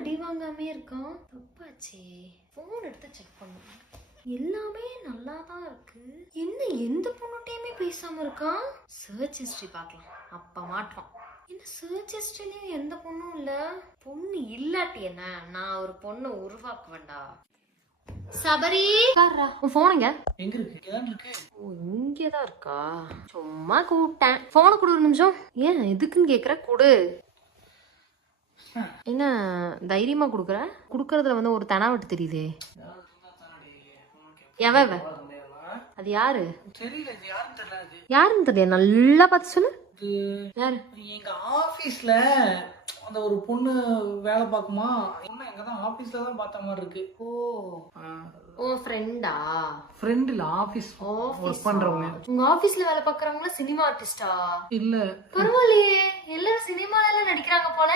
அடி வாங்காமே இருக்கான்? தப்பாச்சே. போன் எடுத்து செக் பண்ணுங்க. எல்லாமே நல்லா தான் இருக்கு. என்ன எந்த பொண்ணுகிட்டயுமே பேசாம இருக்கான்? சர்ச் ஹிஸ்டரி பார்க்கலாம், அப்ப மாட்டோம். என்ன சர்ச் ஹிஸ்டரியிலயும் எந்த பொண்ணும் இல்ல? பொண்ணு இல்லாட்டி என்ன, நான் ஒரு பொண்ணை உருவாக்க வேண்டாம். சபரி, உன் போனுங்க எங்க இருக்கு? ஓ, இங்கதான் இருக்கா? சும்மா கூப்பிட்டேன். போனை கொடு ஒரு நிமிஷம். ஏன் எதுக்குன்னு கேக்குற? கொடு. என்ன தைரியமா குடுக்குற? குடுக்கறதுல வந்து ஒரு தெனாவட்டு தெரியுதே. எவ அது யாரு? தெரியல, இது யாருன்னு தெரியல. யாருன்னு தெரியல, நல்லா பார்த்து சொல்லு. யாரு? எங்க ஆபீஸ்ல அந்த ஒரு பொண்ணு வேலை பார்க்குமா, பொண்ணு எங்கதான் ஆபீஸ்ல தான் பார்த்த மாதிரி இருக்கு. ஓ ஃப்ரெண்டா? ஃப்ரெண்ட் இல்ல, ஆபீஸ் ஒர்க் பண்றவங்க. உங்க ஆபீஸ்ல வேலை பார்க்கறவங்களா சினிமா ஆர்டிஸ்டா? இல்ல. பரவாயில்லையே, எல்லாரும் சினிமால எல்லாம் நடிக்கிறாங்க போல.